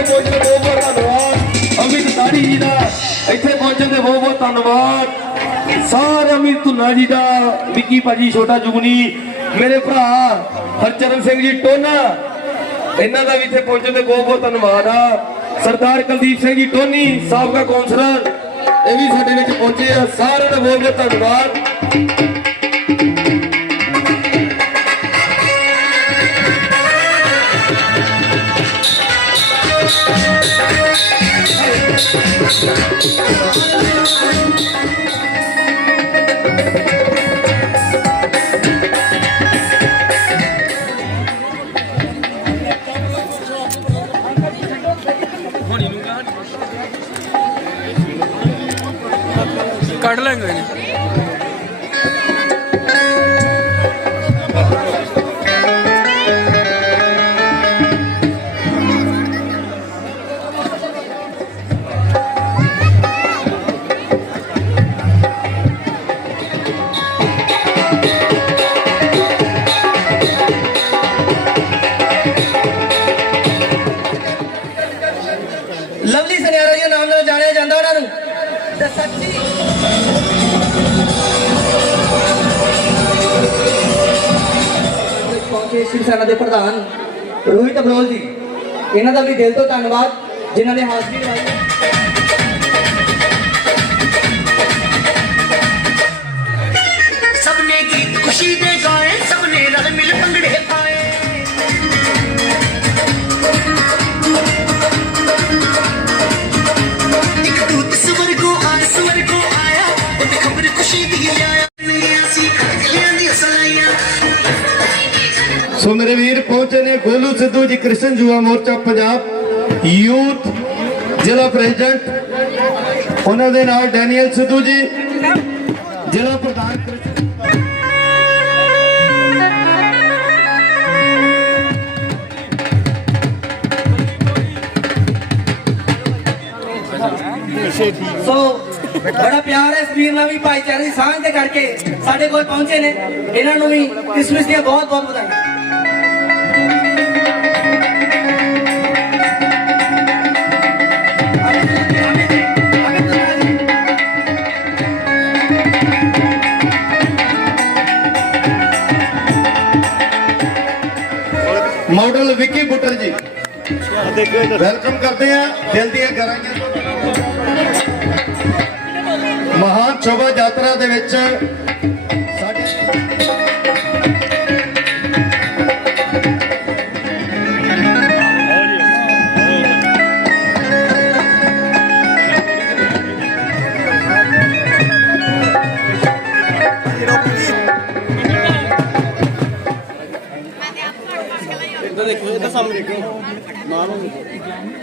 ਇੱਥੇ ਪਹੁੰਚਣ ਦੇ ਬਹੁਤ ਬਹੁਤ ਧੰਨਵਾਦ। ਅਮਿਤ ਦਾੜੀ ਜੀ ਦਾ ਇੱਥੇ ਪਹੁੰਚਣ ਦੇ ਬਹੁਤ ਬਹੁਤ ਧੰਨਵਾਦ। ਸਾਰਾ ਅਮਿਤ ਧੁਨਾ ਜੀ ਦਾ, ਵਿੱਕੀ ਭਾਜੀ, ਛੋਟਾ ਜੁਗਨੀ, ਮੇਰੇ ਭਰਾ ਹਰਚਰਨ ਸਿੰਘ ਜੀ, ਟੋਨਾ, ਇਹਨਾਂ ਦਾ ਵੀ ਇੱਥੇ ਪਹੁੰਚਣ ਦੇ ਬਹੁਤ ਬਹੁਤ ਧੰਨਵਾਦ ਆ। ਸਰਦਾਰ ਕੁਲਦੀਪ ਸਿੰਘ ਜੀ, ਟੋਨੀ, ਸਾਬਕਾ ਕੌਂਸਲਰ, ਇਹ ਵੀ ਸਾਡੇ ਵਿੱਚ ਪਹੁੰਚੇ ਆ। ਸਾਰਿਆਂ ਦਾ ਬਹੁਤ ਬਹੁਤ ਧੰਨਵਾਦ। Thank you. ਪਹੁੰਚੇ ਸ਼ਿਵ ਸੈਨਾ ਦੇ ਪ੍ਰਧਾਨ ਰੋਹਿਤ ਅਬਰੋਲ ਜੀ। ਇਹਨਾਂ ਦਾ ਵੀ ਦਿਲ ਤੋਂ ਧੰਨਵਾਦ, ਜਿਨ੍ਹਾਂ ਨੇ ਹਾਜ਼ਰੀ ਲਾਈ ਵੀਰ ਪਹੁੰਚੇ ਨੇ, ਗੋਲੂ ਸਿੱਧੂ ਜੀ, ਕ੍ਰਿਸ਼ਨ ਜੁਆ ਮੋਰਚਾ ਪੰਜਾਬ ਯੂਥ ਜ਼ਿਲ੍ਹਾ ਪ੍ਰੈਜ਼ੀਡੈਂਟ। ਉਹਨਾਂ ਦੇ ਨਾਲ ਡੈਨੀਅਲ ਸਿੱਧੂ ਜੀ, ਜ਼ਿਲ੍ਹਾ ਪ੍ਰਧਾਨ ਸੋ ਬੜਾ ਪਿਆਰ ਹੈ ਇਸ ਵੀਰ ਨਾਲ ਵੀ, ਭਾਈਚਾਰੇ ਦੀ ਸਾਂਝ ਦੇ ਕਰਕੇ ਸਾਡੇ ਕੋਲ ਪਹੁੰਚੇ ਨੇ। ਇਹਨਾਂ ਨੂੰ ਵੀ ਕ੍ਰਿਸਮਸ ਦੀਆਂ ਬਹੁਤ ਬਹੁਤ ਵਧਾਈਆਂ। ਮਾਡਲ ਵਿੱਕੀ ਬੁੱਟਰ ਜੀ। ਵੈਲਕਮ ਕਰਦੇ ਆ, ਦਿਲ ਦੀਆਂ ਕਰਾਂਗੇ ਮਹਾਨ ਸ਼ੋਭਾ ਯਾਤਰਾ ਦੇ ਵਿੱਚ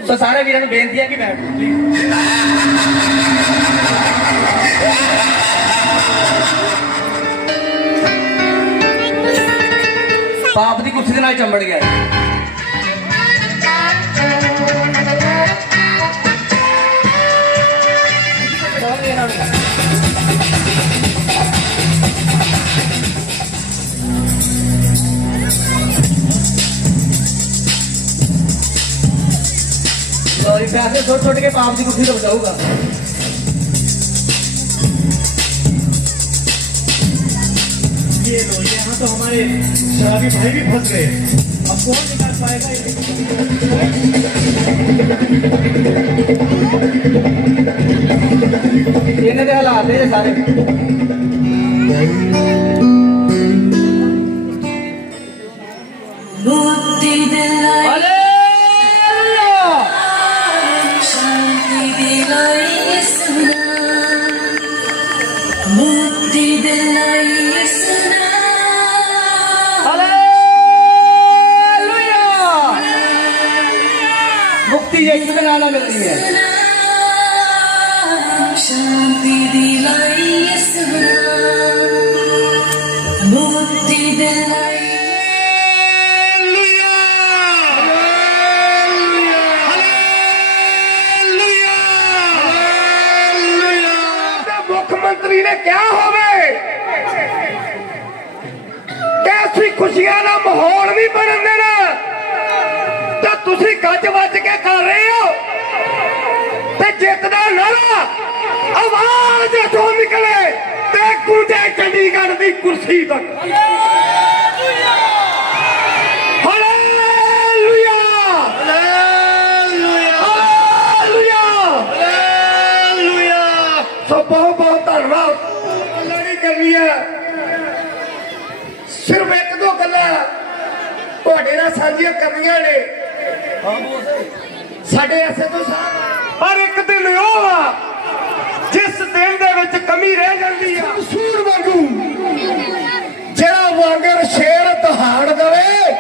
ਸੋ ਸਾਰੇ ਵੀਰਾਂ ਨੂੰ ਬੇਨਤੀ ਹੈ ਕਿ ਬੈਠੋ ਪਲੀਜ਼ ਪਾਪ ਦੀ ਕੁਰਸੀ ਦੇ ਨਾਲ ਚੰਬੜ ਗਿਆ ਚਲੋ ਇਹਨਾਂ ਨੂੰ पैसे छोड़ छोड़ के पाप जी को फिर बजाऊँगा। ये लो यहाँ तो हमारे शराबी भाई भी फंस गए। अब कौन निकाल पाएगा ये? ने ਮੰਤਰੀ ਨੇ ਕਿਹਾ ਹੋਵੇ ਕਿ ਅਸੀਂ ਖੁਸ਼ੀਆਂ ਦਾ ਮਾਹੌਲ ਵੀ ਬਣਨ ਦੇਣਾ ਤਾਂ ਤੁਸੀਂ ਗੱਜ ਵੱਜ ਕੇ ਕਰ ਰਹੇ ਹੋ ਤੇ ਜਿੱਤ ਦਾ ਨਾਰਾ ਆਵਾਜ਼ ਇਥੋਂ ਨਿਕਲੇ ਤੇ ਗੂੰਜੇ ਚੰਡੀਗੜ੍ਹ ਦੀ ਕੁਰਸੀ ਤੱਕ। ਬਹੁਤ ਬਹੁਤ ਧੰਨਵਾਦ। ਗੱਲਾਂ ਨਹੀਂ ਕਰਨੀਆਂ। ਸਿਰਫ ਇੱਕ ਦੋ ਗੱਲਾਂ ਤੁਹਾਡੇ ਨਾਲ ਸਾਂਝੀਆਂ ਕਰਨੀਆਂ ਨੇ। ਸਾਡੇ ਐਸਐਚਓ ਸਾਹਿਬ ਪਰ ਇੱਕ ਦਿਨ ਉਹ ਆ ਜਿਸ ਦਿਨ ਦੇ ਵਿੱਚ ਕਮੀ ਰਹਿ ਜਾਂਦੀ ਆ। ਸੂਰ ਵਾਂਗੂ ਜਿਹੜਾ ਵਾਂਗਰ ਸ਼ੇਰ ਦਹਾੜ ਦਵੇ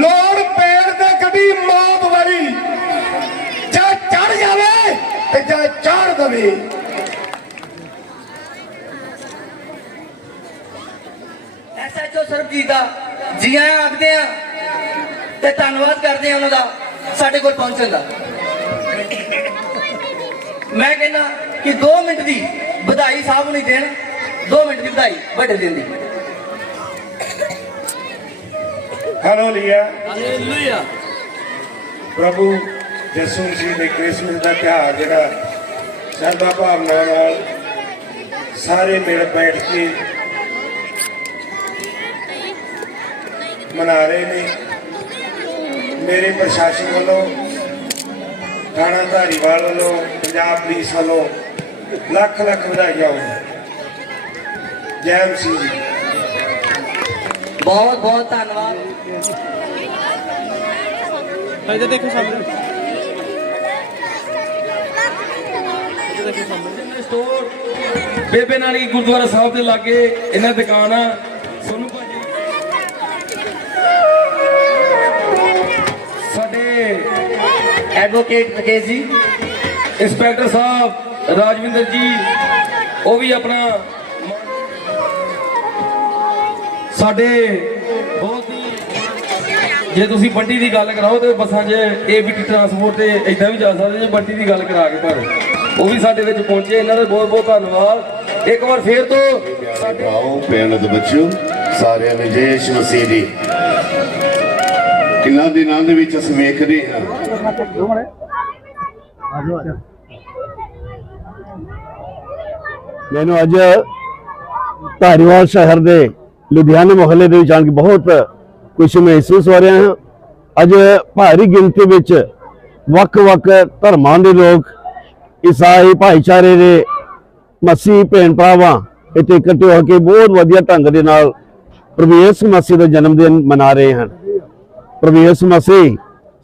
ਲੋੜ ਪੈਣ ਤੇ ਕਦੀ ਮੌਤ ਵਾਲੀ ਜਾਂ ਚੜ ਜਾਵੇ ਤੇ ਜਾਂ ਚਾੜ ਦਵੇ। ਐਸਐਚਓ ਸਰਬਜੀਤ ਦਾ ਜੀ ਆਇਆਂ ਆਖਦੇ ਆ ਤੇ ਧੰਨਵਾਦ ਕਰਦੇ ਆ ਉਹਨਾਂ ਦਾ ਸਾਡੇ ਕੋਲ ਪਹੁੰਚਣ ਦਾ। ਮੈਂ ਕਹਿੰਦਾ ਕਿ 2 ਮਿੰਟ ਦੀ ਵਧਾਈ ਸਾਹਿਬ ਨੂੰ ਦੇਣ 2 ਮਿੰਟ ਦੀ ਵਧਾਈ ਵੱਡੇ ਦਿਨ ਦੀ। ਹਾਲੇਲੂਇਆ ਹਾਲੇਲੂਇਆ ਪ੍ਰਭੂ ਯਿਸੂ ਮਸੀਹ ਦੇ ਕ੍ਰਿਸਮਸ ਦਾ ਤਿਉਹਾਰ ਜਿਹੜਾ ਸਰਦਾ ਭਾਵਨਾ ਨਾਲ ਸਾਰੇ ਮਿਲ ਬੈਠ ਕੇ ਮਨਾ ਰਹੇ ਨੇ। ਮੇਰੇ ਪ੍ਰਸ਼ਾਸਨ ਵੱਲੋਂ ਥਾਣਾ ਧਾਰੀਵਾਲ ਵੱਲੋਂ ਪੰਜਾਬ ਪੁਲਿਸ ਵੱਲੋਂ ਲੱਖ ਲੱਖ ਵਧਾਈਆਂ ਹੋਣ। ਜੈ ਮਸੀਹ ਜੀ। ਬਹੁਤ ਬਹੁਤ ਧੰਨਵਾਦ। ਇੱਧਰ ਦੇਖੋ ਸਾਹਮਣੇ। ਸਟੋਰ ਬੇਬੇ ਨਾਨਕੀ ਗੁਰਦੁਆਰਾ ਸਾਹਿਬ ਦੇ ਲਾਗੇ ਇਹਨਾਂ ਦੁਕਾਨ ਆ। ਸੋਨੂ ਭਾਜੀ। ਸਾਡੇ ਐਡਵੋਕੇਟ ਰਕੇਸ਼ ਜੀ ਇੰਸਪੈਕਟਰ ਸਾਹਿਬ। ਰਾਜਵਿੰਦਰ ਜੀ ਉਹ ਵੀ ਆਪਣਾ ਸਾਡੇ ਬਹੁਤ ਹੀ ਜੇ ਤੁਸੀਂ ਬੰਟੀ ਦੀ ਗੱਲ ਕਰਾਓ ਤੇ ਬੱਸਾਂ 'ਚ ਏਬੀਟੀ ਟਰਾਂਸਪੋਰਟ ਤੇ ਇਦਾਂ ਵੀ ਜਾ ਸਕਦੇ ਜੇ ਬੰਟੀ ਦੀ ਗੱਲ ਕਰਾ ਕੇ ਪਰ ਉਹ ਵੀ ਸਾਡੇ ਵਿੱਚ ਪਹੁੰਚੇ ਇਹਨਾਂ ਦਾ ਬਹੁਤ ਬਹੁਤ ਧੰਨਵਾਦ। ਇੱਕ ਵਾਰ ਫੇਰ ਤੋਂ ਸਾਡੇ ਆਓ ਪਿੰਡ ਦੇ ਬੱਚਿਓ ਸਾਰਿਆਂ ਨੂੰ ਜੈ ਮਸੀਹ ਦੀ ਕਿੰਨਾ ਦਿਨਾਂ ਦੇ ਵਿੱਚ ਅਸੀਂ ਵੇਖਦੇ ਹਾਂ। ਮੈਨੂੰ ਅੱਜ ਧਾਰੀਵਾਲ ਸ਼ਹਿਰ ਦੇ ਲੁਧਿਆਣਾ ਮੁਹੱਲੇ ਦੇ ਵਿੱਚ ਆਣ ਕੇ ਬਹੁਤ ਖੁਸ਼ੀ ਮਹਿਸੂਸ ਹੋ ਰਿਹਾ ਹੈ। ਅੱਜ ਭਾਰੀ ਗਿਣਤੀ ਵਿੱਚ ਵੱਖ-ਵੱਖ ਧਰਮਾਂ ਦੇ ਲੋਕ ਈਸਾਈ ਭਾਈਚਾਰੇ ਦੇ ਮਸੀਹ ਭੈਣ ਭਰਾਵਾਂ ਇੱਥੇ ਇਕੱਠੇ ਹੋ ਕੇ ਬਹੁਤ ਵਧੀਆ ਢੰਗ ਦੇ ਨਾਲ ਪ੍ਰਭੂ ਯਿਸੂ ਮਸੀਹ ਦਾ ਜਨਮ ਦਿਨ ਮਨਾ ਰਹੇ ਹਨ। ਪ੍ਰਭੂ ਯਿਸੂ ਮਸੀਹ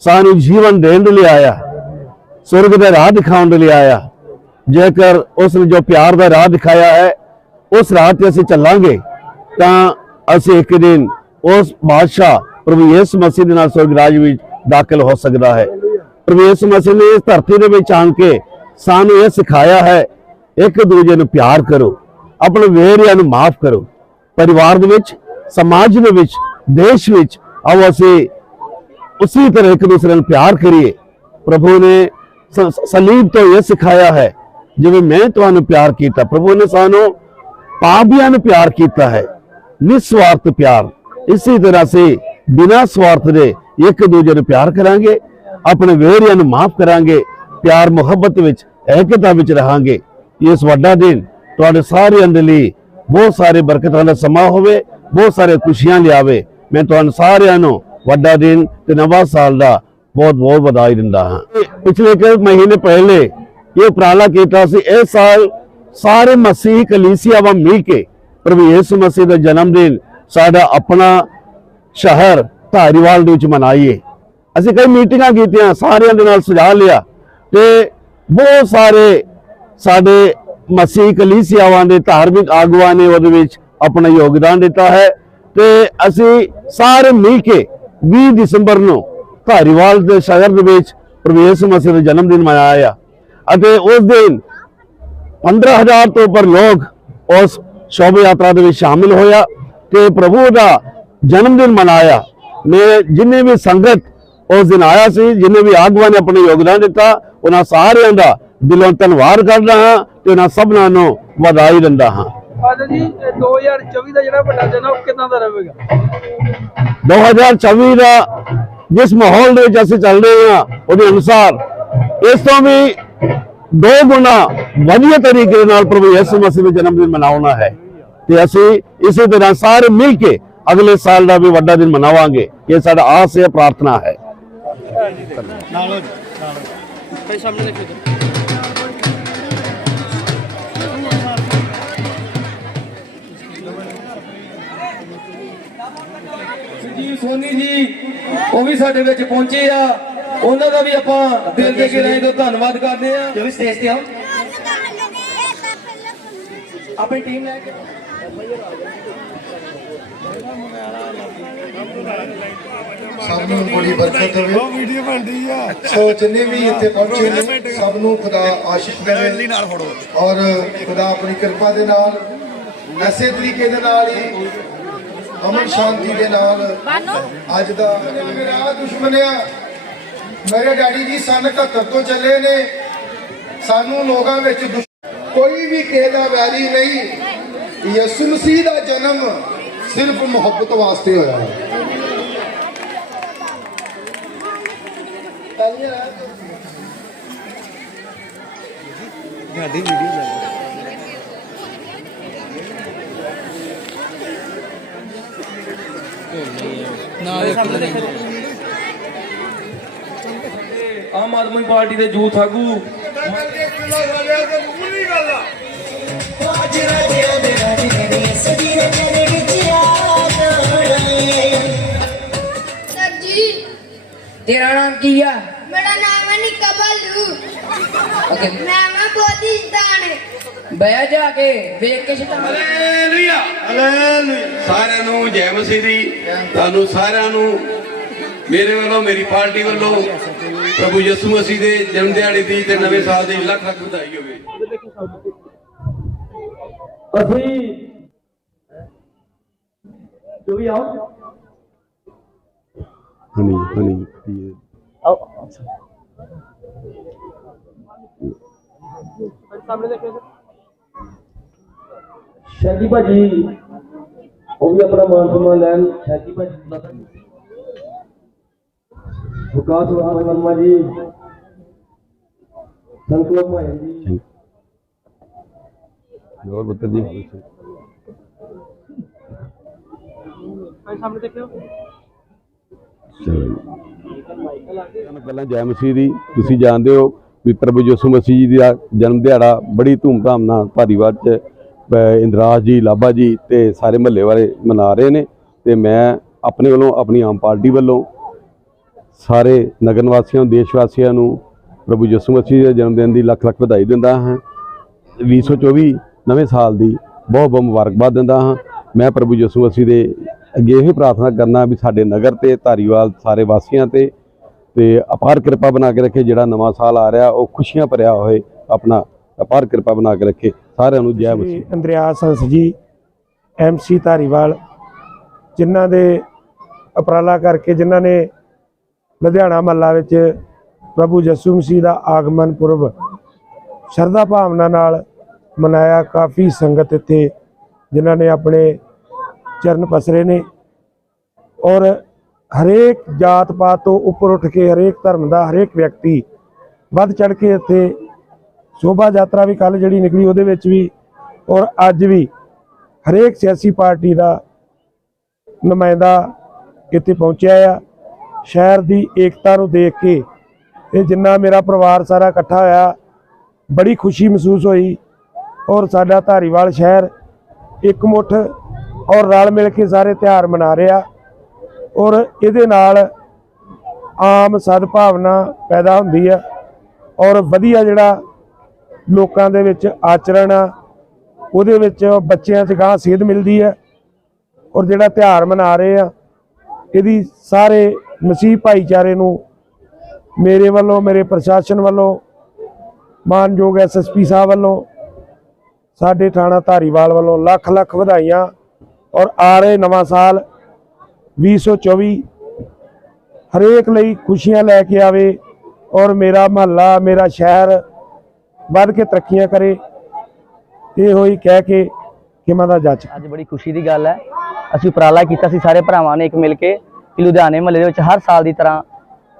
ਸਾਨੂੰ ਜੀਵਨ ਦੇਣ ਦੇ ਲਈ ਆਇਆ ਸੁਰਗ ਦਾ ਰਾਹ ਦਿਖਾਉਣ ਦੇ ਲਈ ਆਇਆ। ਜੇਕਰ ਉਸ ਨੇ ਜੋ ਪਿਆਰ ਦਾ ਰਾਹ ਦਿਖਾਇਆ ਹੈ, ਉਸ ਰਾਹ ਤੇ ਅਸੀਂ ਚੱਲਾਂਗੇ, ਤਾਂ ਅਸੀਂ ਇੱਕ ਦਿਨ ਉਸ ਬਾਦਸ਼ਾਹ ਪ੍ਰਭੂ ਯਿਸੂ ਮਸੀਹ ਦੇ ਨਾਲ ਸਵਰਗ ਰਾਜ ਵਿੱਚ ਦਾਖਲ ਹੋ ਸਕਦਾ ਹੈ। ਪ੍ਰਭੂ ਯਿਸੂ ਮਸੀਹ ਨੇ ਇਸ ਧਰਤੀ ਦੇ ਵਿੱਚ ਆਣ ਕੇ ਸਾਨੂੰ ਇਹ ਸਿਖਾਇਆ ਹੈ, ਇੱਕ ਦੂਜੇ ਨੂੰ ਪਿਆਰ ਕਰੋ, ਆਪਣੇ ਵੇਰਿਆਂ ਨੂੰ ਮਾਫ ਕਰੋ। ਪਰਿਵਾਰ ਦੇ ਵਿੱਚ, ਸਮਾਜ ਦੇ ਵਿੱਚ, ਦੇਸ਼ ਵਿੱਚ ਆਓ ਅਸੀਂ ਉਸੇ ਤਰ੍ਹਾਂ ਇੱਕ ਦੂਸਰੇ ਨੂੰ ਪਿਆਰ ਕਰੀਏ। ਪ੍ਰਭੂ ਨੇ ਸਲੀਬ ਤੋਂ ਇਹ ਸਿਖਾਇਆ ਹੈ ਜਿਵੇਂ ਮੈਂ ਤੁਹਾਨੂੰ ਪਿਆਰ ਕੀਤਾ, ਪ੍ਰਭੂ ਨੇ ਸਾਨੂੰ ਪਾਪੀਆਂ ਨੂੰ ਪਿਆਰ ਕੀਤਾ ਹੈ, ਨਿਸਵਾਰਥ ਪਿਆਰ। ਇਸੇ ਤਰ੍ਹਾਂ ਸੇ ਬਿਨਾਂ ਸਵਾਰਥ ਦੇ ਇੱਕ ਦੂਜੇ ਨੂੰ ਪਿਆਰ ਕਰਾਂਗੇ, ਆਪਣੇ ਵੇਰਿਆਂ ਨੂੰ ਮਾਫ ਕਰਾਂਗੇ, ਪਿਆਰ, ਮੁਹੱਬਤ ਵਿੱਚ ਏਕਤਾ ਵਿੱਚ ਰਹਾਂਗੇ। ਇਸ ਵੱਡਾ ਦਿਨ ਤੁਹਾਡੇ ਸਾਰਿਆਂ ਦੇ ਲਈ ਬਹੁਤ ਸਾਰੇ ਬਰਕਤਾਂ ਦਾ ਸਮਾਂ ਹੋਵੇ, ਬਹੁਤ ਸਾਰੇ ਖੁਸ਼ੀਆਂ ਲਿਆਵੇ। ਮੈਂ ਤੁਹਾਨੂੰ ਸਾਰਿਆਂ ਨੂੰ ਵੱਡਾ ਦਿਨ ਤੇ ਨਵਾਂ ਸਾਲ ਦਾ ਬਹੁਤ ਬਹੁਤ ਵਧਾਈ ਦਿੰਦਾ ਹਾਂ। ਪਿਛਲੇ ਕਈ ਮਹੀਨੇ ਪਹਿਲੇ ਇਹ ਉਪਰਾਲਾ ਕੀਤਾ ਸੀ। ਇਸ ਸਾਲ ਸਾਰੇ ਮਸੀਹ ਕਲੀਸਿਆਵਾਂ ਮਿਲ ਕੇ ਪ੍ਰਭੂ ਯਿਸੂ ਮਸੀਹ ਦਾ ਜਨਮ ਦਿਨ ਸਾਡਾ ਆਪਣਾ ਸ਼ਹਿਰ ਧਾਰੀਵਾਲ ਦੇ ਵਿੱਚ ਮਨਾਈਏ। ਅਸੀਂ ਕਈ ਮੀਟਿੰਗਾਂ ਕੀਤੀਆਂ, ਸਾਰਿਆਂ ਦੇ ਨਾਲ ਸੁਝਾਅ ਲਿਆ ਤੇ ਬਹੁਤ ਸਾਰੇ ਸਾਡੇ ਮਸੀਹ ਕਲੀਸਿਆਵਾਂ ਦੇ ਧਾਰਮਿਕ ਆਗੂਆਂ ਨੇ ਉਹਦੇ ਵਿੱਚ ਆਪਣਾ ਯੋਗਦਾਨ ਦਿੱਤਾ ਹੈ ਤੇ ਅਸੀਂ ਸਾਰੇ ਮਿਲ ਕੇ 20 ਦਸੰਬਰ ਨੂੰ ਧਾਰੀਵਾਲ ਦੇ ਸ਼ਹਿਰ ਦੇ ਵਿੱਚ ਪ੍ਰਭੂ ਮਸੀਹ ਦਾ ਜਨਮ ਦਿਨ ਮਨਾਇਆ। ਅਤੇ ਉਸ ਦਿਨ 15000 ਤੋਂ ਉੱਪਰ ਲੋਕ ਉਸ ਸ਼ੋਭਾ ਯਾਤਰਾ ਦੇ ਵਿੱਚ ਸ਼ਾਮਿਲ ਹੋਇਆ ਤੇ ਪ੍ਰਭੂ ਦਾ ਜਨਮ ਦਿਨ ਮਨਾਇਆ। ਮੈਂ ਜਿੰਨੇ ਵੀ ਸੰਗਤ ਉਸ ਦਿਨ ਆਇਆ ਸੀ ਜਿੰਨੇ ਵੀ ਆਗੂਆਂ ਨੇ ਆਪਣਾ ਯੋਗਦਾਨ ਦਿੱਤਾ ਉਹਨਾਂ ਸਾਰਿਆਂ ਦਾ ਦਿਲੋਂ ਧੰਨਵਾਦ ਕਰਦਾ ਹਾਂ ਤੇ ਉਹਨਾਂ ਸਭਨਾਂ ਨੂੰ ਵਧਾਈ ਦਿੰਦਾ ਹਾਂ। ਫਾਦਰ ਜੀ ਇਹ 2024 ਦਾ ਜਿਹੜਾ ਵੱਡਾ ਦਿਨ ਆ ਉਹ ਕਿਦਾਂ ਦਾ ਰਹੇਗਾ? 2024 ਦਾ ਜਿਸ ਮਾਹੌਲ ਦੇ ਵਿੱਚ ਅਸੀਂ ਚੱਲ ਰਹੇ ਹਾਂ ਉਹਦੇ ਅਨੁਸਾਰ ਇਸ ਤੋਂ ਵੀ ਦੋ ਗੁਣਾ ਵਧੀਆ ਤਰੀਕੇ ਨਾਲ ਪ੍ਰਭੂ ਯਿਸੂ ਮਸੀਹ ਦਾ ਜਨਮ ਦਿਨ ਮਨਾਉਣਾ ਹੈ। ਤੇ ਅਸੀਂ ਇਸੇ ਤਰ੍ਹਾਂ ਸਾਰੇ ਮਿਲ ਕੇ ਅਗਲੇ ਸਾਲ ਦਾ ਵੀ ਵੱਡਾ ਦਿਨ ਮਨਾਵਾਂਗੇ। ਇਹ ਸਾਡਾ ਆਸ ਹੈ ਪ੍ਰਾਰਥਨਾ ਹੈ। ਜੀ ਸੋਨੀ ਜੀ ਉਹ ਵੀ ਸਾਡੇ ਵਿੱਚ ਪਹੁੰਚੇ ਆ। ਉਹਨਾਂ ਦਾ ਵੀ ਆਪਾਂ ਦਿਲ ਦੇ ਗਹਿਰਾਈ ਤੋਂ ਧੰਨਵਾਦ ਕਰਦੇ ਆ ਜੋ ਵੀ ਸਟੇਜ ਤੇ ਆਓ। ਆਪਣੀ ਟੀਮ ਲੈ ਕੇ। ਸਭ ਨੂੰ ਬੜੀ ਬਰਕਤ ਹੋਵੇ। ਉਹ ਵੀਡੀਓ ਬਣਦੀ ਆ। ਸੋ ਜਿੰਨੇ ਵੀ ਇੱਥੇ ਪਹੁੰਚੇ ਨੇ ਸਭ ਨੂੰ ਖੁਦਾ ਆਸ਼ੀਸ਼ ਦੇਵੇ। ਔਰ ਖੁਦਾ ਆਪਣੀ ਕਿਰਪਾ ਦੇ ਨਾਲ ਐਸੇ ਤਰੀਕੇ ਦੇ ਨਾਲ ਹੀ ਅਮਨ ਸ਼ਾਂਤੀ ਦੇ ਨਾਲ ਅੱਜ ਦਾ ਮੇਰਾ ਦੁਸ਼ਮਣ ਆ। ਮੇਰੇ ਡੈਡੀ ਜੀ ਸਨ 71 ਤੋਂ ਚੱਲੇ ਨੇ। ਸਾਨੂੰ ਲੋਕਾਂ ਵਿੱਚ ਕੋਈ ਵੀ ਕਿਸੇ ਦਾ ਵੈਰੀ ਨਹੀਂ। ਯਿਸੂ ਮਸੀਹ ਦਾ ਜਨਮ ਸਿਰਫ ਮੁਹੱਬਤ ਵਾਸਤੇ ਹੋਇਆ ਹੈ। ਆਮ ਆਦਮੀ ਪਾਰਟੀ ਦੇ ਯੂਥ ਆਗੂ। ਸਰ ਜੀ। ਤੇਰਾ ਨਾਮ ਕੀ ਆ? ਮੇਰਾ ਨਾਮ ਹੈ ਨਿੱਕਾ ਬਾਲੂ। ਓਕੇ ਮੈਂ ਮੈਂ ਬੋਧੀ ਸਤਾਨ ਬਹਿ ਜਾ ਕੇ ਵੇਖ ਕੇ ਸ਼ਤਾਨ। ਹਾਲੇਲੂਇਆ। ਹਾਲੇਲੂਇਆ। ਸਾਰਿਆਂ ਨੂੰ ਜੈ ਮਸੀਹ ਦੀ। ਤੁਹਾਨੂੰ ਸਾਰਿਆਂ ਨੂੰ ਮੇਰੇ ਵੱਲੋਂ ਮੇਰੀ ਪਾਰਟੀ ਵੱਲੋਂ ਪ੍ਰਭੂ ਯਿਸੂ ਮਸੀਹ ਦੇ ਜਨਮ ਦਿਹਾੜੇ ਦੀ ਤੇ ਨਵੇਂ ਸਾਲ ਦੀ ਲੱਖ ਲੱਖ ਵਧਾਈ ਹੋਵੇ। ਅਸੀਂ ਜੋ ਵੀ ਆਓ। ਹਣੀ ਹਣੀ ਸ਼ੈਲੀ ਭਾਜੀ ਉਹ ਵੀ ਆਪਣਾ ਮਾਨ ਸਨਮਾਨ ਲੈਣ। ਸ਼ੈਲੀ ਭਾਜੀ ਵਿਕਾਸ ਵਰਮਾ ਜੀ। ਸੰਕਲਪ ਮਾਇਆ ਜੀ। ਹੋਰ ਬੱਤਰ ਜੀ। ਸਾਹਮਣੇ ਦੇਖਿਓ। ਚਲੋ ਪਹਿਲਾਂ ਜੈ ਮਸੀਹ ਦੀ ਤੁਸੀਂ ਜਾਣਦੇ ਹੋ ਵੀ ਪ੍ਰਭੂ ਯਿਸੂ ਮਸੀਹ ਜੀ ਦਾ ਜਨਮ ਦਿਹਾੜਾ ਬੜੀ ਧੂਮਧਾਮ ਨਾਲ ਧਾਰੀਵਾਲ ਚ ਇੰਦਰਾਜ ਜੀ ਲਾਬਾ ਜੀ ਤੇ ਸਾਰੇ ਮਹੱਲੇ ਵਾਲੇ ਮਨਾ ਰਹੇ ਨੇ ਤੇ ਮੈਂ ਆਪਣੇ ਵੱਲੋਂ ਆਪਣੀ ਆਮ ਪਾਰਟੀ ਵੱਲੋਂ ਸਾਰੇ ਨਗਰ ਨਿਵਾਸੀਆਂ ਨੂੰ ਦੇਸ਼ ਵਾਸੀਆਂ ਨੂੰ ਪ੍ਰਭੂ ਯਿਸੂ ਮਸੀਹ ਦੇ ਜਨਮ ਦਿਨ ਦੀ ਲੱਖ ਲੱਖ ਵਧਾਈ ਦਿੰਦਾ ਹਾਂ। 2024 ਨਵੇਂ ਸਾਲ ਦੀ ਬਹੁਤ ਬਹੁਤ ਮੁਬਾਰਕਬਾਦ ਦਿੰਦਾ ਹਾਂ। ਮੈਂ ਪ੍ਰਭੂ ਯਿਸੂ ਮਸੀਹ ਦੇ ਅੱਗੇ ਇਹ ਪ੍ਰਾਰਥਨਾ ਕਰਨਾ ਵੀ ਸਾਡੇ ਨਗਰ ਤੇ ਧਾਰੀਵਾਲ ਸਾਰੇ ਵਾਸੀਆਂ ਤੇ ਤੇ ਅਪਾਰ ਕਿਰਪਾ ਬਣਾ ਕੇ ਰੱਖੇ। ਜਿਹੜਾ ਨਵਾਂ ਸਾਲ ਆ ਰਿਹਾ ਉਹ ਖੁਸ਼ੀਆਂ ਭਰਿਆ ਹੋਏ ਆਪਣਾ ਅਪਾਰ ਕਿਰਪਾ ਬਣਾ ਕੇ ਰੱਖੇ। ਸਾਰਿਆਂ ਨੂੰ ਜੈ ਮਸੀਹ। ਅੰਦਰਿਆਸ ਹੰਸ ਜੀ ਐਮਸੀ ਧਾਰੀਵਾਲ ਜਿਨ੍ਹਾਂ ਦੇ ਉਪਰਾਲਾ ਕਰਕੇ ਜਿਨ੍ਹਾਂ ਨੇ ਲੁਧਿਆਣਾ ਮਹੱਲਾ ਵਿੱਚ ਪ੍ਰਭੂ ਯਿਸੂ ਮਸੀਹ ਦਾ ਆਗਮਨ ਪੁਰਬ ਸ਼ਰਧਾ ਭਾਵਨਾ ਨਾਲ ਮਨਾਇਆ ਕਾਫੀ ਸੰਗਤ ਇੱਥੇ ਜਿਨ੍ਹਾਂ ਨੇ ਆਪਣੇ ਚਰਨ ਪਸਰੇ ਨੇ ਔਰ ਹਰੇਕ ਜਾਤ ਪਾਤ ਤੋਂ ਉੱਪਰ ਉੱਠ ਕੇ ਹਰੇਕ ਧਰਮ ਦਾ ਹਰੇਕ ਵਿਅਕਤੀ ਵੱਧ ਚੜ ਕੇ ਇੱਥੇ ਸ਼ੋਭਾ ਯਾਤਰਾ ਵੀ ਕੱਲ ਜਿਹੜੀ ਨਿਕਲੀ ਉਹਦੇ ਵਿੱਚ ਵੀ ਔਰ ਅੱਜ ਵੀ ਹਰੇਕ ਸਿਆਸੀ ਪਾਰਟੀ ਦਾ ਨੁਮਾਇੰਦਾ ਇੱਥੇ ਪਹੁੰਚਿਆ ਆ। ਸ਼ਹਿਰ ਦੀ ਏਕਤਾ ਨੂੰ ਦੇਖ ਕੇ ਇਹ ਜਿੰਨਾ ਮੇਰਾ ਪਰਿਵਾਰ ਸਾਰਾ ਇਕੱਠਾ ਹੋਇਆ, ਬੜੀ ਖੁਸ਼ੀ ਮਹਿਸੂਸ ਹੋਈ ਔਰ ਸਾਡਾ ਧਾਰੀਵਾਲ ਸ਼ਹਿਰ ਇਕਮੁੱਠ ਔਰ ਰਲ ਮਿਲ ਕੇ ਸਾਰੇ ਤਿਉਹਾਰ ਮਨਾ ਰਿਹਾ ਔਰ ਇਹਦੇ ਨਾਲ ਆਮ ਸਦਭਾਵਨਾ ਪੈਦਾ ਹੁੰਦੀ ਆ ਔਰ ਵਧੀਆ ਜਿਹੜਾ ਲੋਕਾਂ ਦੇ ਵਿੱਚ ਆਚਰਣ ਆ, ਉਹਦੇ ਵਿੱਚ ਬੱਚਿਆਂ 'ਚ ਗਾਂ ਸੇਧ ਮਿਲਦੀ ਹੈ ਔਰ ਜਿਹੜਾ ਤਿਉਹਾਰ ਮਨਾ ਰਹੇ ਆ, ਇਹਦੀ ਸਾਰੇ ਮਸੀਹ ਭਾਈਚਾਰੇ ਨੂੰ, ਮੇਰੇ ਵੱਲੋਂ, ਮੇਰੇ ਪ੍ਰਸ਼ਾਸਨ ਵੱਲੋਂ, ਮਾਨਯੋਗ ਐਸਐਸਪੀ ਸਾਹਿਬ ਵੱਲੋਂ, ਸਾਡੇ ਥਾਣਾ ਧਾਰੀਵਾਲ ਵੱਲੋਂ ਲੱਖ ਲੱਖ ਵਧਾਈਆਂ ਔਰ ਆ ਰਹੇ ਨਵਾਂ ਸਾਲ 2024 ਹਰੇਕ ਲਈ ਖੁਸ਼ੀਆਂ ਲੈ ਕੇ ਆਵੇ ਔਰ ਮੇਰਾ ਮਹੱਲਾ, ਮੇਰਾ ਸ਼ਹਿਰ ਵੱਧ ਕੇ ਤਰੱਕੀਆਂ ਕਰੇ। ਇਹ ਹੋਈ ਕਹਿ ਕੇ ਕਿ ਮੈਂ ਦਾ ਜੱਜ ਅੱਜ ਬੜੀ ਖੁਸ਼ੀ ਦੀ ਗੱਲ ਹੈ। ਅਸੀਂ ਉਪਰਾਲਾ ਕੀਤਾ ਸੀ, ਸਾਰੇ ਭਰਾਵਾਂ ਨੇ ਇੱਕ ਮਿਲ ਕੇ। ਕਿ ਲੁਧਿਆਣੇ ਮਹੱਲੇ ਦੇ ਵਿੱਚ ਹਰ ਸਾਲ ਦੀ ਤਰ੍ਹਾਂ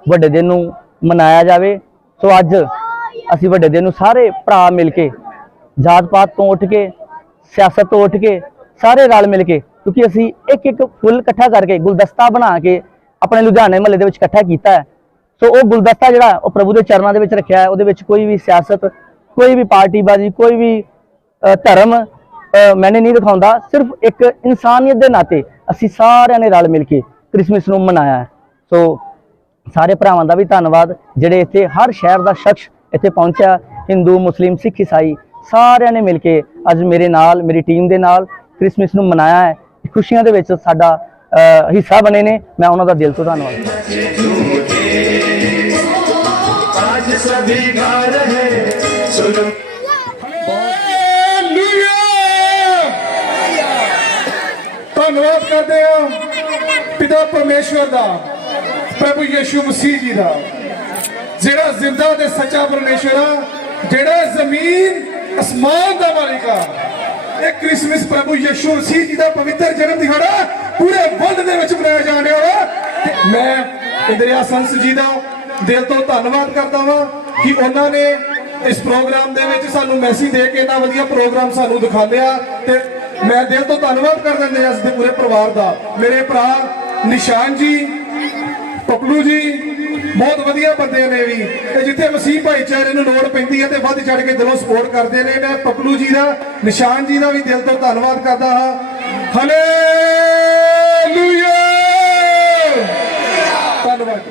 ਵੱਡੇ ਦਿਨ ਨੂੰ ਮਨਾਇਆ ਜਾਵੇ। ਸੋ ਅੱਜ ਅਸੀਂ ਵੱਡੇ ਦਿਨ ਨੂੰ ਸਾਰੇ ਭਰਾ ਮਿਲ ਕੇ, ਜਾਤ ਪਾਤ ਤੋਂ ਉੱਠ ਕੇ, ਸਿਆਸਤ ਤੋਂ ਉੱਠ ਕੇ, ਸਾਰੇ ਰਲ ਮਿਲ ਕੇ, ਕਿਉਂਕਿ ਅਸੀਂ ਇੱਕ ਇੱਕ ਫੁੱਲ ਇਕੱਠਾ ਕਰਕੇ ਗੁਲਦਸਤਾ ਬਣਾ ਕੇ ਆਪਣੇ ਲੁਧਿਆਣੇ ਮਹੱਲੇ ਦੇ ਵਿੱਚ ਇਕੱਠਾ ਕੀਤਾ ਹੈ। ਸੋ ਉਹ ਗੁਲਦਸਤਾ ਜਿਹੜਾ ਉਹ ਪ੍ਰਭੂ ਦੇ ਚਰਨਾਂ ਦੇ ਵਿੱਚ ਰੱਖਿਆ ਹੈ। ਉਹਦੇ ਵਿੱਚ ਕੋਈ ਵੀ ਸਿਆਸਤ, ਕੋਈ ਵੀ ਪਾਰਟੀਬਾਜ਼ੀ, ਕੋਈ ਵੀ ਧਰਮ ਮੈਨੇ ਨਹੀਂ ਦਿਖਾਉਂਦਾ। ਸਿਰਫ ਇੱਕ ਇਨਸਾਨੀਅਤ ਦੇ ਨਾਤੇ ਅਸੀਂ ਸਾਰਿਆਂ ਨੇ ਰਲ ਮਿਲ ਕੇ ਕ੍ਰਿਸਮਸ ਨੂੰ ਮਨਾਇਆ ਹੈ। ਸੋ ਸਾਰੇ ਭਰਾਵਾਂ ਦਾ ਵੀ ਧੰਨਵਾਦ। ਜਿਹੜੇ ਇੱਥੇ ਹਰ ਸ਼ਹਿਰ ਦਾ ਸ਼ਖਸ ਇੱਥੇ ਪਹੁੰਚਿਆ ਹਿੰਦੂ ਮੁਸਲਿਮ ਸਿੱਖ ਈਸਾਈ ਸਾਰਿਆਂ ਨੇ ਮਿਲ ਕੇ ਅੱਜ ਮੇਰੇ ਨਾਲ ਮੇਰੀ ਟੀਮ ਦੇ ਨਾਲ ਕ੍ਰਿਸਮਸ ਨੂੰ ਮਨਾਇਆ ਹੈ। ਖੁਸ਼ੀਆਂ ਦੇ ਵਿੱਚ ਸਾਡਾ ਹਿੱਸਾ ਬਣੇ ਨੇ। ਮੈਂ ਉਹਨਾਂ ਦਾ ਦਿਲ ਤੋਂ ਧੰਨਵਾਦ ਧੰਨਵਾਦ ਹਾਂ। ਪਿਤਾ ਪਰਮੇਸ਼ਵਰ ਦਾ, ਪ੍ਰਭੂ ਯਿਸੂ ਮਸੀਹ ਜੀ ਦਾ। ਜਿਹੜਾ ਜ਼ਿੰਦਾ ਤੇ ਸੱਚਾ ਪਰਮੇਸ਼ਵਰ ਆ, ਜਿਹੜਾ ਜ਼ਮੀਨ ਅਸਮਾਨ ਦਾ ਮਾਲਿਕ ਆ, ਇਹ ਕ੍ਰਿਸਮਸ ਪ੍ਰਭੂ ਯਿਸੂ ਮਸੀਹ ਜੀ ਦਾ ਪਵਿੱਤਰ ਜਨਮ ਦਿਹਾੜਾ ਪੂਰੇ ਵਰਲਡ ਦੇ ਵਿੱਚ ਮਨਾਇਆ ਜਾਣ ਰਿਹਾ ਵਾ। ਮੈਂ ਇੰਦਰਿਆ ਸੰਸ ਜੀ ਦਾ ਦਿਲ ਤੋਂ ਧੰਨਵਾਦ ਕਰਦਾ ਵਾਂ ਕਿ ਉਹਨਾਂ ਨੇ ਇਸ ਪ੍ਰੋਗਰਾਮ ਦੇ ਵਿੱਚ ਸਾਨੂੰ ਮੈਸੇਜ ਦੇ ਕੇ ਇੰਨਾ ਵਧੀਆ ਪ੍ਰੋਗਰਾਮ ਸਾਨੂੰ ਦਿਖਾਉਂਦਿਆ ਤੇ ਮੈਂ ਦਿਲ ਤੋਂ ਧੰਨਵਾਦ ਕਰ ਦਿੰਦੇ ਹਾਂ ਇਸ ਦੇ ਪੂਰੇ ਪਰਿਵਾਰ ਦਾ। ਮੇਰੇ ਭਰਾ ਨਿਸ਼ਾਨ ਜੀ, ਪਪਲੂ ਜੀ, ਬਹੁਤ ਵਧੀਆ ਬੰਦੇ ਨੇ ਵੀ। ਤੇ ਜਿੱਥੇ ਮਸੀਹ ਭਾਈਚਾਰੇ ਨੂੰ ਲੋੜ ਪੈਂਦੀ ਹੈ ਤੇ ਵੱਧ ਚੜ ਕੇ ਦਿਲੋਂ ਸਪੋਰਟ ਕਰਦੇ ਨੇ। ਮੈਂ ਪਪਲੂ ਜੀ ਦਾ, ਨਿਸ਼ਾਨ ਜੀ ਦਾ ਵੀ ਦਿਲ ਤੋਂ ਧੰਨਵਾਦ ਕਰਦਾ ਹਾਂ। ਹਾਲੇਲੂਇਆ ਧੰਨਵਾਦ।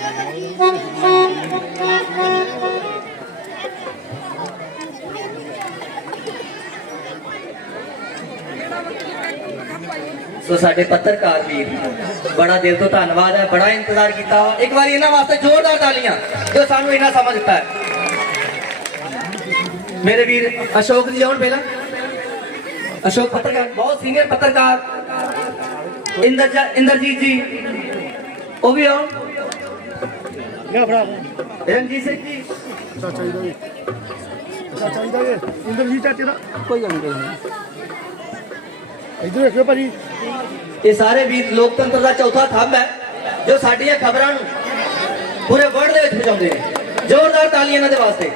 ਸੋ ਸਾਡੇ ਪੱਤਰਕਾਰ ਵੀਰ, ਬੜਾ ਦਿਲ ਤੋਂ ਧੰਨਵਾਦ ਹੈ, ਬੜਾ ਇੰਤਜ਼ਾਰ ਕੀਤਾ ਇੱਕ ਵਾਰੀ ਇਹਨਾਂ ਵਾਸਤੇ ਜ਼ੋਰਦਾਰ ਤਾਲੀਆਂ ਜੋ ਸਾਨੂੰ ਇਹਨਾਂ ਸਮਾਂ ਦਿੱਤਾ ਹੈ। ਮੇਰੇ ਵੀਰ ਅਸ਼ੋਕ ਜੀ ਆਉਣ ਪਹਿਲਾਂ। ਅਸ਼ੋਕ ਪੱਤਰਕਾਰ, ਬਹੁਤ ਸੀਨੀਅਰ ਪੱਤਰਕਾਰ। ਇੰਦਰ ਇੰਦਰਜੀਤ ਜੀ, ਉਹ ਵੀ ਆਉਣ। ਰਣਜੀਤ ਸਿੰਘ ਜੀ ਇਧਰ ਵੇਖੋ ਭਾਜੀ। ਇਹ ਸਾਰੇ ਵੀਰ ਲੋਕਤੰਤਰ ਦਾ ਚੌਥਾ ਥੰਮ ਹੈ ਜੋ ਸਾਡੀਆਂ ਖਬਰਾਂ ਨੂੰ ਪੂਰੇ ਵਰਲਡ ਦੇ ਵਿੱਚ ਪਹੁੰਚਾਉਂਦੇ ਨੇ। ਜ਼ੋਰਦਾਰ ਤਾਲੀਆਂ ਇਹਨਾਂ ਦੇ ਵਾਸਤੇ।